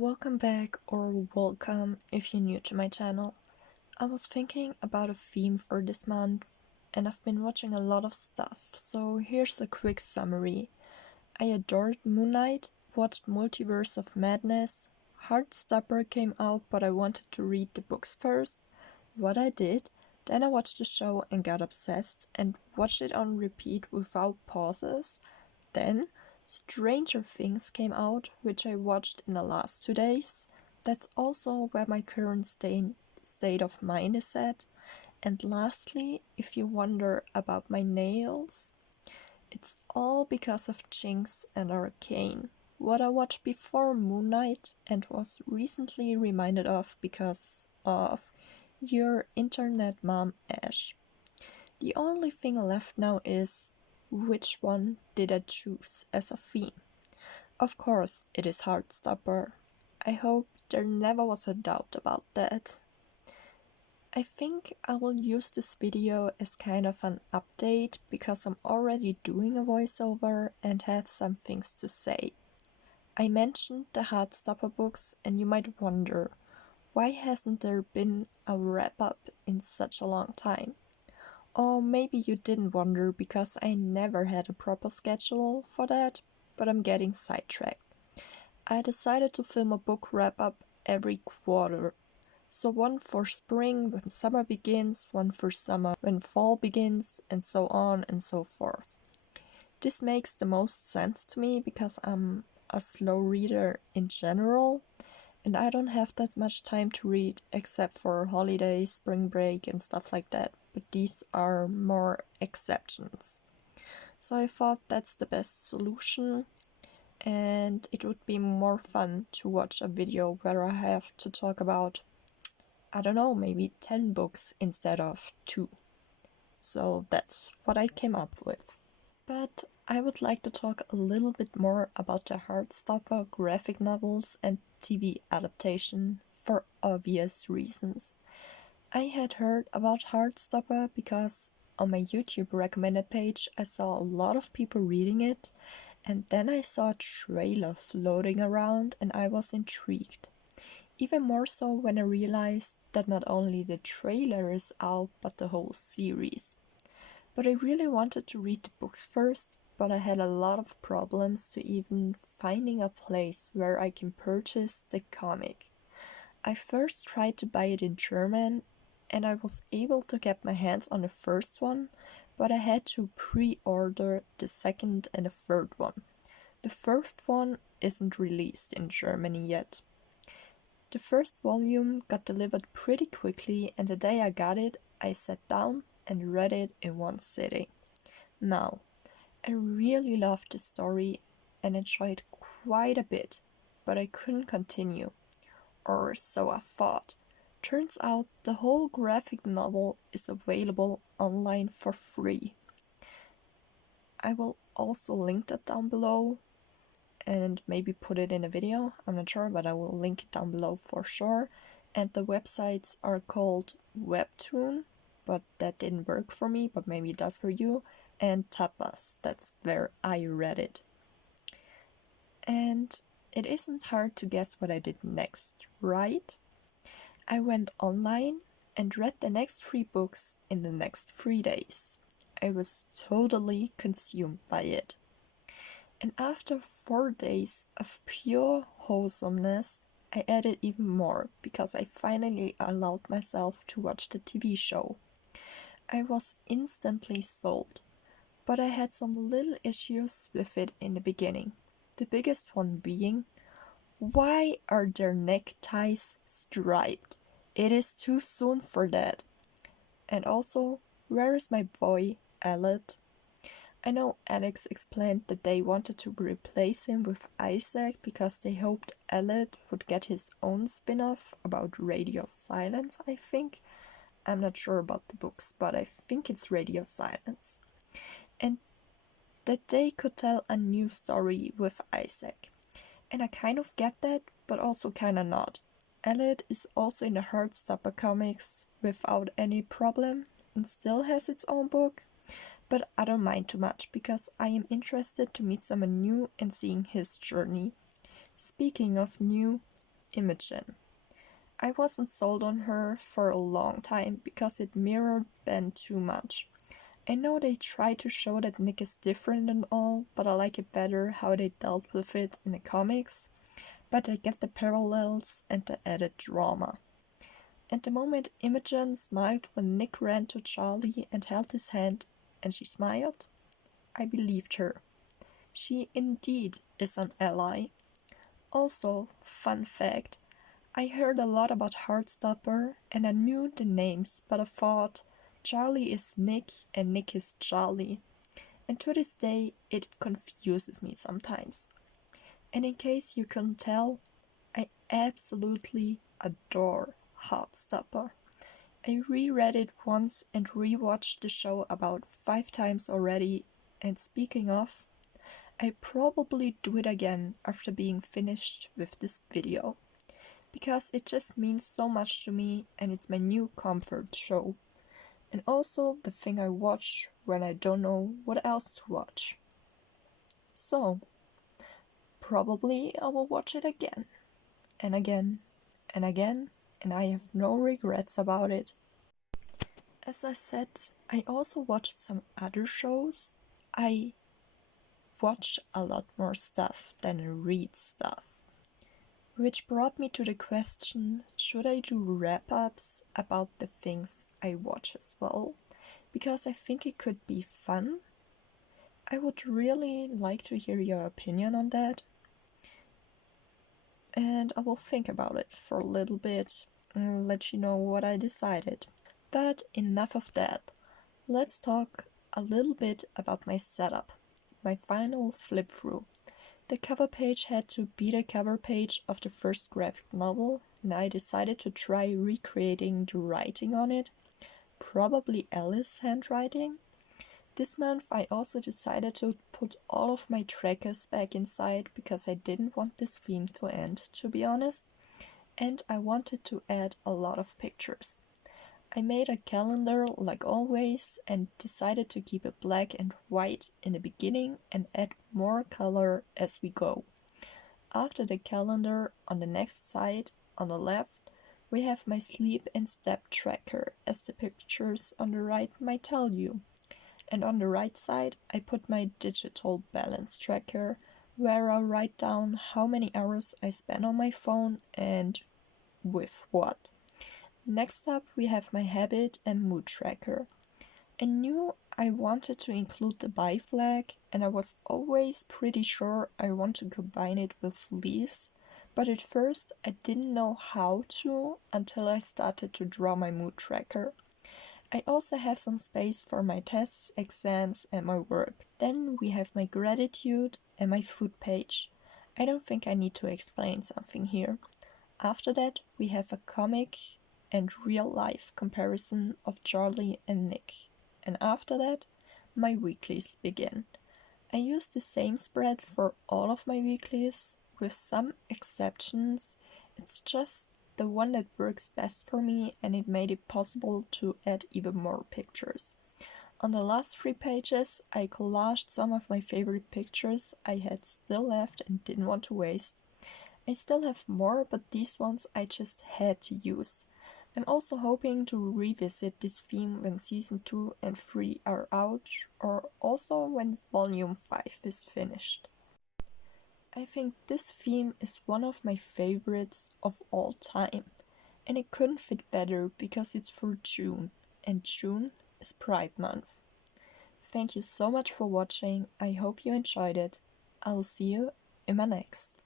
Welcome back, or welcome if you're new to my channel. I was thinking about a theme for this month, and I've been watching a lot of stuff, so here's a quick summary. I adored Moon Knight, watched Multiverse of Madness, Heartstopper came out but I wanted to read the books first, what I did, then I watched the show and got obsessed and watched it on repeat without pauses, then Stranger Things came out, which I watched in the last 2 days. That's also where my current state of mind is at. And lastly, if you wonder about my nails, it's all because of Jinx and Arcane, what I watched before Moon Knight and was recently reminded of because of your internet mom Ash. The only thing left now is, which one did I choose as a theme? Of course, it is Heartstopper. I hope there never was a doubt about that. I think I will use this video as kind of an update because I'm already doing a voiceover and have some things to say. I mentioned the Heartstopper books and you might wonder, why hasn't there been a wrap-up in such a long time? Or maybe you didn't wonder because I never had a proper schedule for that, but I'm getting sidetracked. I decided to film a book wrap-up every quarter. So one for spring when summer begins, one for summer when fall begins, and so on and so forth. This makes the most sense to me because I'm a slow reader in general, and I don't have that much time to read except for holidays, spring break and stuff like that, but these are more exceptions. So I thought that's the best solution, and it would be more fun to watch a video where I have to talk about, I don't know, maybe 10 books instead of 2. So that's what I came up with. But I would like to talk a little bit more about the Heartstopper graphic novels and TV adaptation for obvious reasons. I had heard about Heartstopper because on my YouTube recommended page I saw a lot of people reading it, and then I saw a trailer floating around and I was intrigued. Even more so when I realized that not only the trailer is out but the whole series. But I really wanted to read the books first, but I had a lot of problems to even finding a place where I can purchase the comic. I first tried to buy it in German, and I was able to get my hands on the first one, but I had to pre-order the second and the third one. The first one isn't released in Germany yet. The first volume got delivered pretty quickly, and the day I got it, I sat down and read it in one sitting. Now, I really loved the story and enjoyed quite a bit, but I couldn't continue, or so I thought. Turns out the whole graphic novel is available online for free. I will also link that down below and maybe put it in a video, I'm not sure, but I will link it down below for sure. And the websites are called Webtoon, but that didn't work for me, but maybe it does for you, and Tapas, that's where I read it. And it isn't hard to guess what I did next, right? I went online and read the next 3 books in the next 3 days. I was totally consumed by it. And after 4 days of pure wholesomeness, I added even more because I finally allowed myself to watch the TV show. I was instantly sold, but I had some little issues with it in the beginning. The biggest one being, why are their neckties striped? It is too soon for that. And also, where is my boy, Elliot? I know Alex explained that they wanted to replace him with Isaac because they hoped Elliot would get his own spin-off about radio silence, I think. I'm not sure about the books, but I think it's radio silence. And that they could tell a new story with Isaac. And I kind of get that, but also kinda not. Elliot is also in the Heartstopper comics without any problem and still has its own book. But I don't mind too much because I am interested to meet someone new and seeing his journey. Speaking of new, Imogen. I wasn't sold on her for a long time because it mirrored Ben too much. I know they try to show that Nick is different and all, but I like it better how they dealt with it in the comics. But I get the parallels and the added drama. And the moment Imogen smiled when Nick ran to Charlie and held his hand, and she smiled, I believed her. She indeed is an ally. Also, fun fact, I heard a lot about Heartstopper and I knew the names, but I thought Charlie is Nick and Nick is Charlie. And to this day, it confuses me sometimes. And in case you couldn't tell, I absolutely adore Heartstopper. I reread it once and rewatched the show about 5 times already, and speaking of, I probably do it again after being finished with this video, because it just means so much to me and it's my new comfort show, and also the thing I watch when I don't know what else to watch. So, probably I will watch it again, and again, and again, and I have no regrets about it. As I said, I also watched some other shows. I watch a lot more stuff than I read stuff. Which brought me to the question, should I do wrap-ups about the things I watch as well? Because I think it could be fun. I would really like to hear your opinion on that. And I will think about it for a little bit and let you know what I decided. But enough of that. Let's talk a little bit about my setup. My final flip through. The cover page had to be the cover page of the first graphic novel, and I decided to try recreating the writing on it, probably Alice's handwriting. This month I also decided to put all of my trackers back inside because I didn't want this theme to end, to be honest, and I wanted to add a lot of pictures. I made a calendar like always and decided to keep it black and white in the beginning and add more color as we go. After the calendar, on the next side, on the left, we have my sleep and step tracker, as the pictures on the right might tell you. And on the right side, I put my digital balance tracker, where I write down how many hours I spend on my phone and with what. Next up, we have my habit and mood tracker. I knew I wanted to include the bi flag, and I was always pretty sure I want to combine it with leaves, but at first I didn't know how to until I started to draw my mood tracker. I also have some space for my tests, exams, and my work. Then we have my gratitude and my food page. I don't think I need to explain something here. After that, we have a comic and real-life comparison of Charlie and Nick. And after that, my weeklies begin. I use the same spread for all of my weeklies, with some exceptions. It's just the one that works best for me, and it made it possible to add even more pictures. On the last 3 pages, I collaged some of my favorite pictures I had still left and didn't want to waste. I still have more, but these ones I just had to use. I'm also hoping to revisit this theme when season 2 and 3 are out, or also when volume 5 is finished. I think this theme is one of my favorites of all time, and it couldn't fit better because it's for June, and June is Pride Month. Thank you so much for watching, I hope you enjoyed it. I will see you in my next.